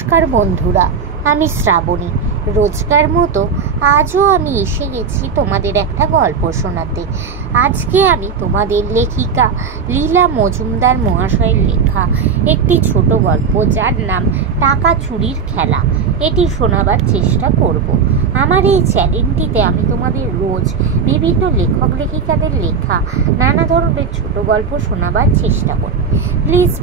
নমস্কার বন্ধুরা, আমি শ্রাবণী। রোজকার মতো আজও আমি এসে গেছি তোমাদের একটা গল্প শোনাতে। আজকে আমি তোমাদের লেখিকা লীলা মজুমদার মহাশয়ের লেখা একটি ছোট গল্প, যার নাম টাকা চুরির খেলা, এটি শোনাবার চেষ্টা করব। আমার এই চ্যানেলটিতে আমি তোমাদের রোজ বিভিন্ন লেখক লেখিকাদের লেখা নানা ধরনের ছোট গল্প শোনাবার চেষ্টা করি।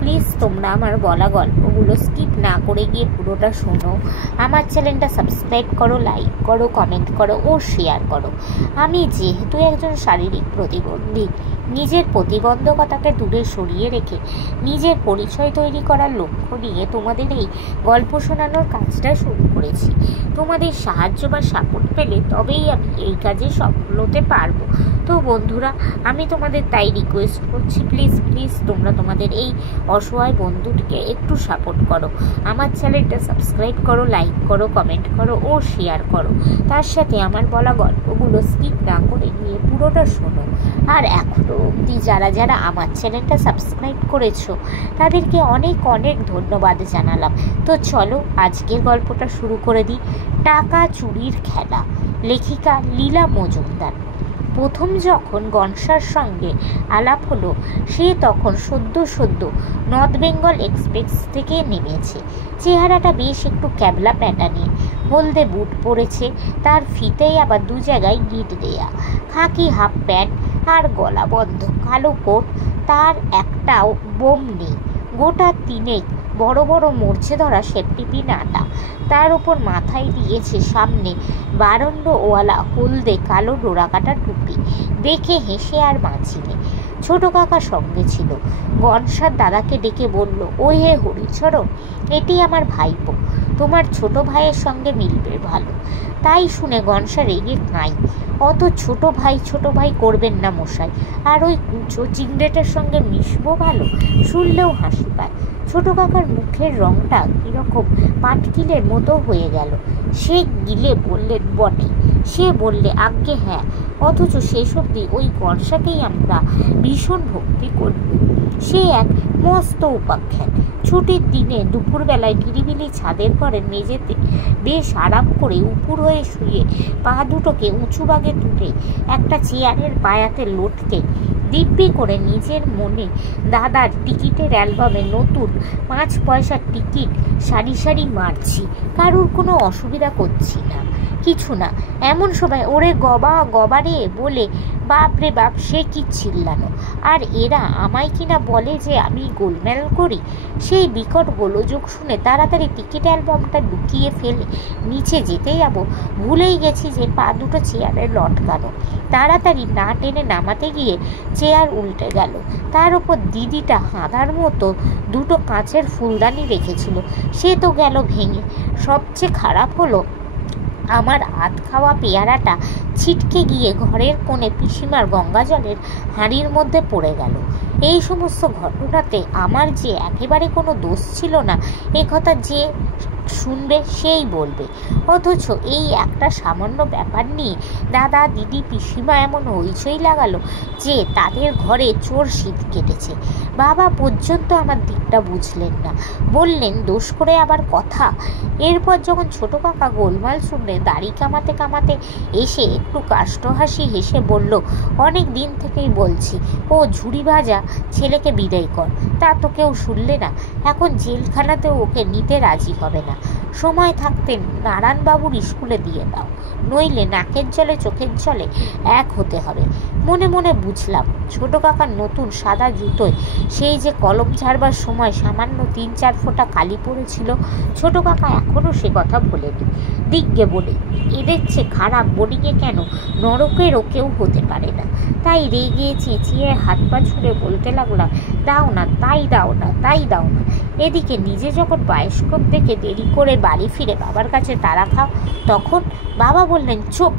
প্লিজ তোমরা আমার বলা গল্পগুলো স্কিপ না করে গিয়ে পুরোটা শোনো। আমার চ্যানেলটা সাবস্ক্রাইব করো, লাইক করো, কমেন্ট করো ও শেয়ার করো। আমি যেহেতু একজন শারীরিক প্রতিবন্ধী, নিজের প্রতিবন্ধকতাকে দূরে সরিয়ে রেখে নিজের পরিচয় তৈরি করার লক্ষ্য নিয়ে তোমাদের এই গল্প শোনানোর কাজটা শুরু করেছি। তোমাদের সাহায্য বা সাপোর্ট পেলে তবেই আমি এই কাজে সফল হতে পারবো। তো বন্ধুরা, আমি তোমাদের তাই রিকোয়েস্ট করছি, প্লিজ তোমরা তোমাদের এই অসহায় বন্ধুটিকে একটু সাপোর্ট করো। আমার চ্যানেলটা সাবস্ক্রাইব করো, লাইক করো, কমেন্ট করো ও শেয়ার করো। তার সাথে আমার বলা গল্পগুলো স্কিপ না করে নিয়ে পুরোটা শোনো। আর এখনো অবধি যারা আমার চ্যানেলটা সাবস্ক্রাইব করেছো তাদেরকে অনেক ধন্যবাদ জানালাম। তো চলো আজকের গল্পটা শুরু করে দিই। টাকা চুরির খেলা, লেখিকা লীলা মজুমদার। প্রথম যখন গনসার সঙ্গে আলাপ হলো, সে তখন সদ্য নর্থ বেঙ্গল এক্সপ্রেস থেকে নেমেছে। চেহারাটা বেশ একটু ক্যাবলা প্যাটার্নে, হলদে বুট পরেছে, তার ফিতেই আবার দু জায়গায় গিট দেয়া, খাকি হাফ প্যান্ট আর গলা বন্ধ কালো কোট। তার একটাও বোম নেই। গোটা তিনেক বড় মরচে ধরা সেফটি পিন আটা। তার উপর মাথায় দিয়েছে সামনে বারন্ডওয়ালা হলদে কালো ডোরাকাটা টুপি। দেখে হেসে আর বাঁচিনি। ছোট কাকা সঙ্গে ছিল। গনসার দাদাকে ডেকে বলল, ওই হে হরিচরণ, এটি আমার ভাইপো, তোমার ছোট ভাইয়ের সঙ্গে মিলবে ভালো। তাই শুনে গনসা রেগে নাই। অত ছোট ভাই করবেন না মশাই, আর ওই কুচো চিংড়েটার সঙ্গে মিশবো ভালো? শুনলেও হাসি পায়। ছোট কাকার মুখের রংটা কিরকম পাটকিলের মতো হয়ে গেল। সে গিলে বললেন, বটে। সে বললে, আজ্ঞে হ্যাঁ, অথচ শেষ অবধি ওই গনসাকেই আমরা ভীষণ ভক্তি করব। সে এক মস্ত উপাখ্যান। ছুটির দিনে দুপুরবেলায় নিরিবিলি ছাদের পরে মেঝেতে বেশ আরাম করে উপুর হয়ে শুয়ে পা দুটোকে উঁচু বাগে তুলে একটা চেয়ারের পায়াতে লটকে দিব্যি করে নিজের মনে দাদার টিকিটের অ্যালবামে নতুন 5 পয়সার টিকিট সারি মারছি। কারুর কোনো অসুবিধা করছি না, কিছু না। এমন সময় ওরে গবা রে বলে বাপ রে বাপ, সে কি চিল্লানো! আর এরা আমায় কিনা বলে যে আমি গোলমেল করি। সেই বিকট গোলযোগ শুনে তাড়াতাড়ি টিকিট অ্যালবামটা লুকিয়ে ফেলে নিচে যেতে যাব, ভুলেই গেছি যে পা দুটো চেয়ারে লটকানো। তাড়াতাড়ি না টেনে নামাতে গিয়ে চেয়ার উল্টে গেল। তার ওপর দিদিটা হাঁদার মতো দুটো কাঁচের ফুলদানি রেখেছিল, সে তো গেল ভেঙে। সবচেয়ে খারাপ হলো, আমার আধ খাওয়া পেয়ারাটা ছিটকে গিয়ে ঘরের কোণে পিসিমার গঙ্গা জলের হাঁড়ির মধ্যে পড়ে গেল। এই সমস্ত ঘটনাতে আমার যে একেবারে কোনো দোষ ছিল না, এ কথা যে শুনবে সেই বলবে। অথচ এই একটা সামান্য ব্যাপার নিয়ে দাদা, দিদি, পিসিমা এমন হইচই লাগালো যে তাদের ঘরে চোর শীত কেটেছে। বাবা পর্যন্ত আমার দিকটা বুঝলেন না, বললেন, দোষ করে আবার কথা। এরপর যখন ছোট কাকা গোলমাল শুনলে দাড়ি কামাতে এসে একটু কাষ্ট হাসি হেসে বলল, অনেক দিন থেকেই বলছি ও ঝুড়ি ভাজা ছেলেকে বিদায় কর, তা তো কেউ শুনলে না। এখন জেলখানাতেও ওকে নিতে রাজি হবে না। সময় থাকতে নারায়ণবাবুর স্কুলে দিয়ে দাও, নইলে নাকের জলে চোখের জলে এক হতে হবে। মনে বুঝলাম ছোট কাকার নতুন সাদা জুতোয় সেই যে কলম ঝাড়বার সময় সামান্য 3-4 ফোঁটা কালি পড়েছিল, ছোট কাকা এখনও সে কথা ভোলেনি। দিগ্গে বলে, এদের চেয়ে খারাপ বোর্ডিংয়ে কেন নরকেরও কেউ হতে পারে না। তাই রেগে চেঁচিয়ে হাত পা ছুঁড়ে বলতে লাগলাম, দাও না, তাই দাও না। এদিকে নিজে যখন বায়োস্কোপ দেখে দেরি করে বাড়ি ফিরে বাবার কাছে তাড়া খাও, তখন বাবা বললেন, চুপ।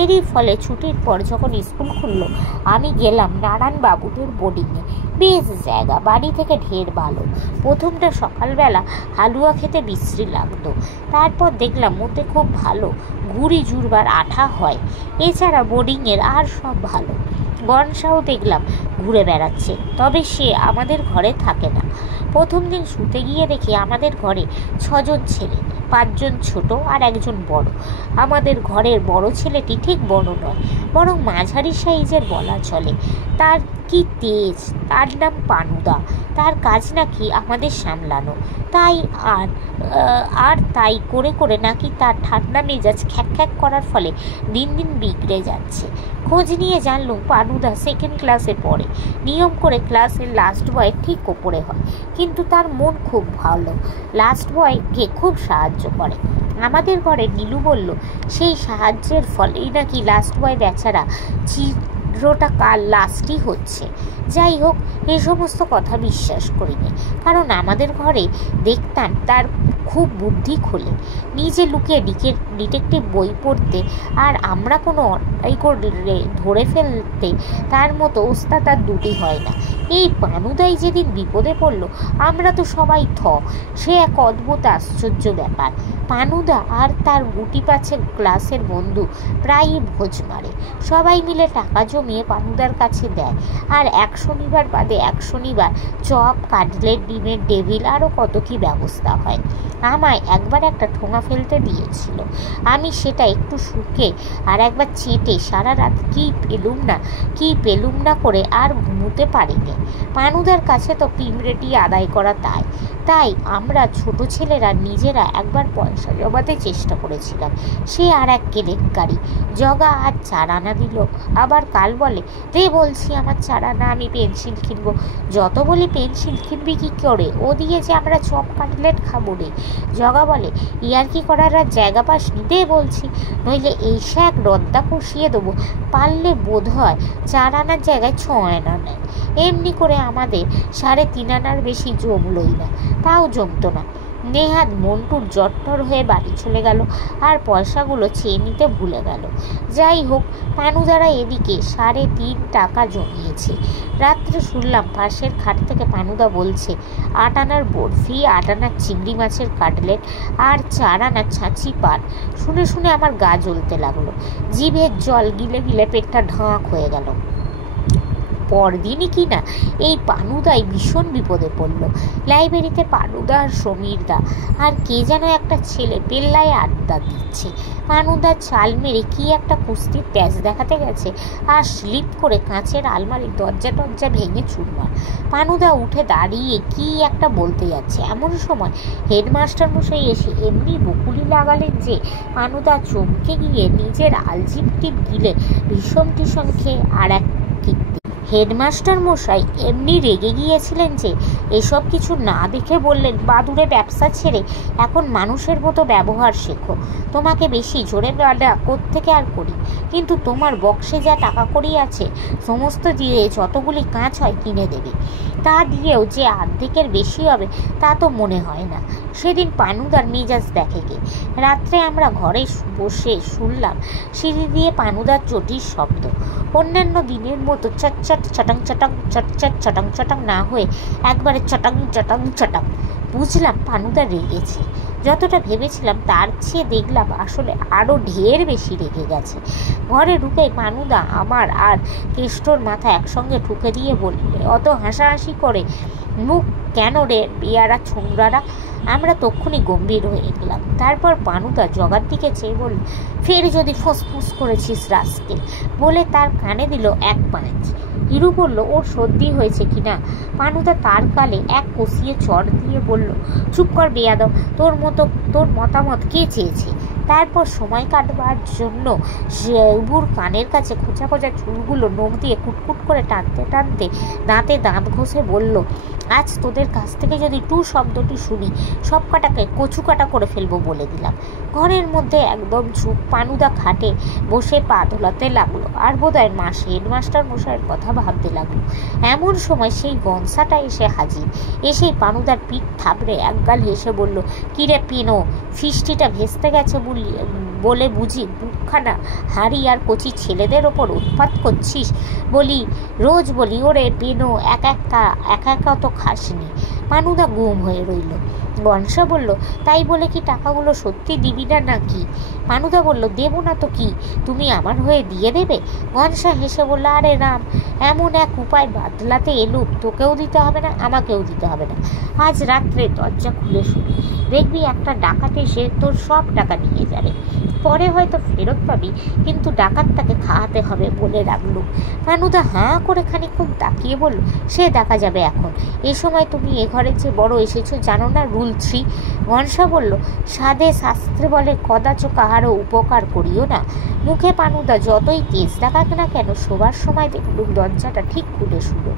এরই ফলে ছুটির পর যখন স্কুল খুললো, আমি গেলাম নারায়ণবাবুদের বোর্ডিংয়ে। বেশ জায়গা, বাড়ি থেকে ঢের ভালো। প্রথমটা সকালবেলা হালুয়া খেতে বিশ্রী লাগতো, তারপর দেখলাম ওতে খুব ভালো ঘুড়ি জুড়বার আঠা হয়। এছাড়া বোর্ডিংয়ের আর সব ভালো। গনসাও দেখলাম ঘুরে বেড়াচ্ছে, তবে সে আমাদের ঘরে থাকে না। প্রথম দিন শুতে গিয়ে দেখি আমাদের ঘরে 6জন ছেলে, 5জন ছোট আর 1জন বড়। আমাদের ঘরের বড় ছেলেটি ঠিক বড় নয়, বরং মাঝারি সাইজের বলা চলে। তার কি তেজ! তার নাম পানুদা। তার কাজ নাকি আমাদের সামলানো। তাই আর তাই করে করে নাকি তার ঠান্ডা মেজাজ খ্যাক খ্যাক করার ফলে দিন দিন বিগড়ে যাচ্ছে। খোঁজ নিয়ে জানলুম পানুদা 2nd ক্লাসে পড়ে। নিয়ম করে ক্লাসের লাস্ট বয় ঠিক ওপরে হয়, কিন্তু তার মন খুব ভালো, লাস্ট বয়কে খুব সাহায্য করে। আমাদের ঘরে নীলু বলল সেই সাহায্যের ফলেই নাকি লাস্ট বয় বেচারা চিরটা কাল লাস্টই হচ্ছে। যাই হোক, এ সমস্ত কথা বিশ্বাস করিনি, কারণ আমাদের ঘরে দেখতাম তার খুব বুদ্ধি খোলে, নিজে লুকিয়ে ডিটেকটিভ বই পড়তে, আর আমরা কোনো অন্যায় করলে ধরে ফেলতে তার মতো ওস্তাদ আর দুটি হয় না। এই পানুদাই যেদিন বিপদে পড়ল, আমরা তো সবাই সে এক অদ্ভুত আশ্চর্য ব্যাপার। পানুদা আর তার গুটি পাছের ক্লাসের বন্ধু প্রায়ই ভোজ মারে। সবাই মিলে টাকা জমিয়ে পানুদার কাছে দেয়, আর 1 শনিবার বাদে 1 শনিবার চপ, কাটলেট, ডিমের ডেভিল আরও কত কি ব্যবস্থা হয়। আমায় একবার একটা ঠোঙা ফেলতে দিয়েছিল, আমি সেটা একটু শুকে আর একবার চেটে সারা রাত কি পেলুম না করে আর ঘুমোতে পারিনি। পানুদার কাছে তো পিমড়েটি আদায় করা তাই আমরা ছোট ছেলেরা নিজেরা একবার পয়সা জমাতে চেষ্টা করেছিলাম। সে আর এক কেলেঙ্কারি। জগা আজ 4 আনা দিল, আবার কাল বলে রে বলছি আমার 4 আনা, আমি পেন্সিল কিনবো। যত বলি পেন্সিল কিনবি কি করে, ও দিয়ে যে আমরা চপ কাটলেট খাবো রে। জগা বলে ইয়ার্কি করার আর জায়গা পাসনি, দে বলছি, নইলে এই এক রদ্দা কষিয়ে দেবো। পারলে বোধ হয় 4 আনার জায়গায় 6 আনা নেয়। এমনি করে আমাদের 3.5 আনার বেশি জমলই না, তাও জমতো না। নেহাত মন্টুর জট্টর হয়ে বাড়ি চলে গেল, আর পয়সাগুলো চেয়ে নিতে ভুলে গেল। যাই হোক, পানুদারা এদিকে 3.5 টাকা জমিয়েছে। রাত্রে শুনলাম পাশের খাট থেকে পানুদা বলছে 8 আনার বরফি, 8 আনার চিংড়ি মাছের কাটলেট আর 4 আনার ছাঁচি পান। শুনে শুনে আমার গা জ্বলতে লাগলো, জিভের জল গিলে গিলে পেটটা ঢাক হয়ে গেল। পরদিনই কিনা এই পানুদাই ভীষণ বিপদে পড়ল। লাইব্রেরিতে পানুদা আর সমীরদা আর কে যেন একটা ছেলে পেল্লায় আড্ডা দিচ্ছে। পানুদা চাল মেরে কি একটা কুস্তির ট্যাচ দেখাতে গেছে, আর স্লিপ করে কাঁচের আলমারির দরজা ভেঙে চুরমার। পানুদা উঠে দাঁড়িয়ে কি একটা বলতে যাচ্ছে, এমন সময় হেডমাস্টার মশাই এসে এমনি বকুলি লাগালেন যে পানুদা চমকে গিয়ে নিজের আলজিভ টিপ গিলে ভীষণ টিসন খেয়ে আর এক কীর্তি। হেডমাস্টার মশাই এমনি রেগে গিয়েছিলেন যে এসব কিছু না দেখে বললেন, বাদুড়ে ব্যবসা ছেড়ে এখন মানুষের মতো ব্যবহার শেখো। তোমাকে বেশি জোরে বেড়া কোত্থেকে আর করি, কিন্তু তোমার বক্সে যা টাকা কড়ি আছে সমস্ত দিয়ে যতগুলি কাঁচ হয় কিনে দেবে। তা দিয়েও যে অর্ধেকের বেশি হবে তা তো মনে হয় না। সেদিন পানুদার মেজাজ দেখে গে। রাত্রে আমরা ঘরে বসে শুনলাম সিঁড়ি দিয়ে পানুদার চটির শব্দ। অন্যান্য দিনের মতো চটচট চটাং চটাং চটচট চটাং চটাং না হয়ে একবারে চটাং চটাং চটাং। বুঝলাম পানুদা রেগেছে। যতটা ভেবেছিলাম তার চেয়ে দেখলাম আসলে আরও ঢের বেশি রেগে গেছে। ঘরে ঢুকে পানুদা আমার আর কেষ্টর মাথা একসঙ্গে ঠুকে দিয়ে বললে, অত হাসাহাসি করে মুখ কেন রে বিয়ারা ছোংরারা? আমরা তক্ষুনি গম্ভীর হয়ে গেলাম। তারপর পানুদা জগার দিকে চেয়ে বলল, ফের যদি ফুসফুস করেছিস রাস্কেল, বলে তার কানে দিল 1 পাঁচ। হিরু বলল, ওর সর্দি হয়েছে কিনা? পানুদা তার গালে এক কষিয়ে চড় দিয়ে বলল, চুপ কর বেয়াদব, তোর মতামত কে চেয়েছে? তারপর সময় কাটবার জন্য বুর কানের কাছে খোঁচা খোঁচা চুলগুলো নখ দিয়ে কুটকুট করে টানতে টানতে দাঁতে দাঁত ঘষে বলল, আজ তোদের কাছ থেকে যদি টু শব্দটি শুনি সব কাটাকে কচু কাটা করে ফেলবো বলে দিলাম। ঘরের মধ্যে একদম চুপ। পানুদা খাটে বসে পা দোলাতে লাগলো, আর বোধহয় হেডমাস্টার মশাইয়ের কথা ভাবতে লাগলো। এমন সময় সেই গনসাটা এসে হাজির। এসেই পানুদার পিঠ থাবড়ে একগাল হেসে বলল, কিরে পিনো, ফিস্টিটা ভেস্তে গেছে বলে বুঝি বুকখানা হাড়ি আর কচি ছেলেদের ওপর উৎপাত করছিস? রোজ বলি ওরে পেনো একা একা তো খাসনি। পানুদা গুম হয়ে রইল। গনসা বলল, তাই বলে কি টাকাগুলো সত্যি দিবি না নাকি? পানুদা বলল, দেবো না তো কি, তুমি আমার হয়ে দিয়ে দেবে? গনসা হেসে বলল, আরে রাম, এমন এক উপায় বাতলাতে এলুম, তোকেও দিতে হবে না, আমাকেও দিতে হবে না। আজ রাত্রে দরজা খুলে শুনি, দেখবি একটা ডাকাত এসে তোর সব টাকা নিয়ে যাবে। পরে হয়তো ফেরত পাবি, কিন্তু ডাকাত তাকে খাওয়াতে হবে বলে রাখলুম। পানুদা হাঁ করে খানিকক্ষণ তাকিয়ে বলল, সে দেখা যাবে এখন। এ সময় তুমি এ ঘরে যে বড় এসেছো, জানো না রুল 3? গনসা বলল, সাধে শাস্ত্রে বলে কদাচ কাহারও উপকার করিও না। মুখে পানুদা যতই তেজ দেখাক না কেন, শোবার সময় দেখলুম দরজাটা ঠিক খুলে শুলো।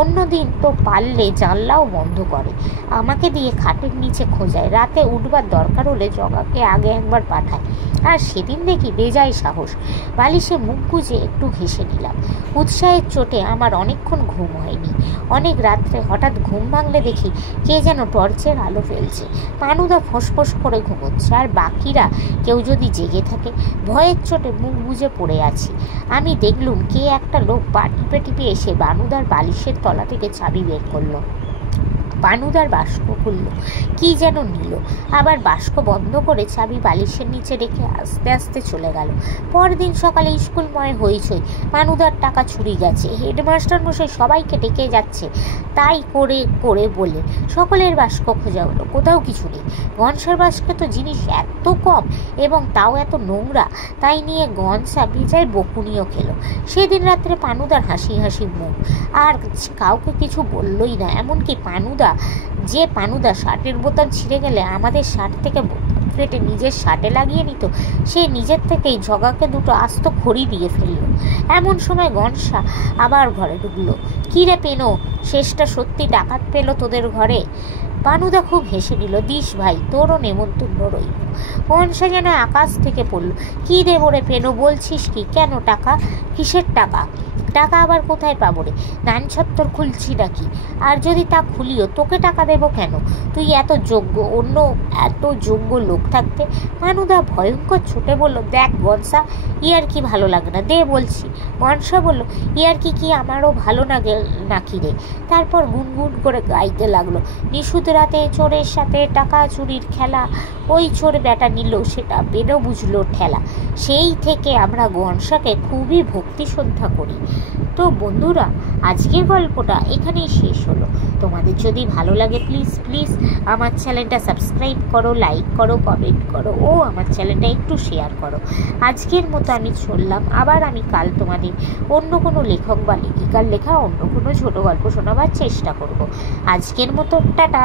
অন্যদিন তো পারলে জানলাও বন্ধ করে, আমাকে দিয়ে খাটের নিচে খোঁজায়, রাতে উঠবার দরকার হলে জগাকে আগে একবার পাঠায়। আর সেদিন দেখি বেজায় সাহস। বালিশে মুখ গুজে একটু হেসে নিলাম। উৎসাহের চোটে আমার অনেকক্ষণ ঘুম হয়নি। অনেক রাত্রে হঠাৎ ঘুম ভাঙলে দেখি কে যেন টর্চের আলো ফেলছে। পানুদা ফোঁস করে ঘুমোচ্ছে, আর বাকিরা কেউ যদি জেগে থাকে। ভয়ের চোটে মুখ বুজে পড়ে আছি। আমি দেখলুম কে একটা লোক পা টিপে টিপে এসে বানুদার বালিশের তলা থেকে চাবি বের করলো। পানুদার বাস্ক খুলল, কি যেন নিল, আবার বাস্ক বন্ধ করে চাবি বালিশের নিচে রেখে আস্তে আস্তে চলে গেল। পরদিন সকালে স্কুলময় হইচই, পানুদার টাকা চুরি গেছে, হেডমাস্টার মশাই সবাইকে ডেকে যাচ্ছে, তাই করে বলে সকলের বাস্ক খোঁজা হলো, কোথাও কিছু নেই। গনসার বাস্কে তো জিনিস এত কম এবং তাও এত নোংরা, তাই নিয়ে গনসা বেজায় বকুনিও খেলো। সেদিন রাত্রে পানুদার হাসি মুখ, আর কাউকে কিছু বললই না। এমনকি পানুদা শার্টের বোতাম ছিঁড়ে গেলে আমাদের শার্ট থেকে ফেটে নিজের শার্টে লাগিয়ে নিত, সে নিজের থেকেই জগাকে দুটো আস্ত খড়ি দিয়ে ফেলল। এমন সময় গনসা আবার ঘরে ঢুকলো। কি রে পেনো, শেষটা সত্যি ডাকাত পেলো তোদের ঘরে? পানুদা খুব হেসে নিল, দিস ভাই, তোরও নেমন্তন্ন রইল। গনসা যেন আকাশ থেকে পড়ল। কি দেবো রে পেনো, বলছিস কি? কেন টাকা? কিসের টাকা? টাকা আবার কোথায় পাবো রে? দান ছত্তর খুলছি নাকি? আর যদি তা খুলিও, তোকে টাকা দেবো কেন? তুই এত যোগ্য লোক থাকতে? পানুদা ভয়ঙ্কর ছুটে বলল, দেখ গনসা, ইয়ার কি ভালো লাগে না, দে বলছি। গনসা বলল, ইয়ার কি আমারও ভালো নাকি রে? তারপর গুনগুন করে গাইতে লাগলো, নিশুদ রাতে চোরের সাথে টাকা চুরির খেলা, ওই চোর বেটা নিল, সেটা বেনো বুঝলো ঠেলা। সেই থেকে আমরা গনসাকে খুবই ভক্তি শ্রদ্ধা করি। তো বন্ধুরা, আজকের গল্পটা এখানেই শেষ হলো। তোমাদের যদি ভালো লাগে প্লিজ আমার চ্যানেলটা সাবস্ক্রাইব করো, লাইক করো, কমেন্ট করো ও আমার চ্যানেলটা একটু শেয়ার করো। আজকের মতো আমি চললাম। আবার আমি কাল তোমাদের অন্য কোনো লেখক বা লেখিকার লেখা অন্য কোনো ছোট গল্প শোনাবার চেষ্টা করব। আজকের মতো টাটা।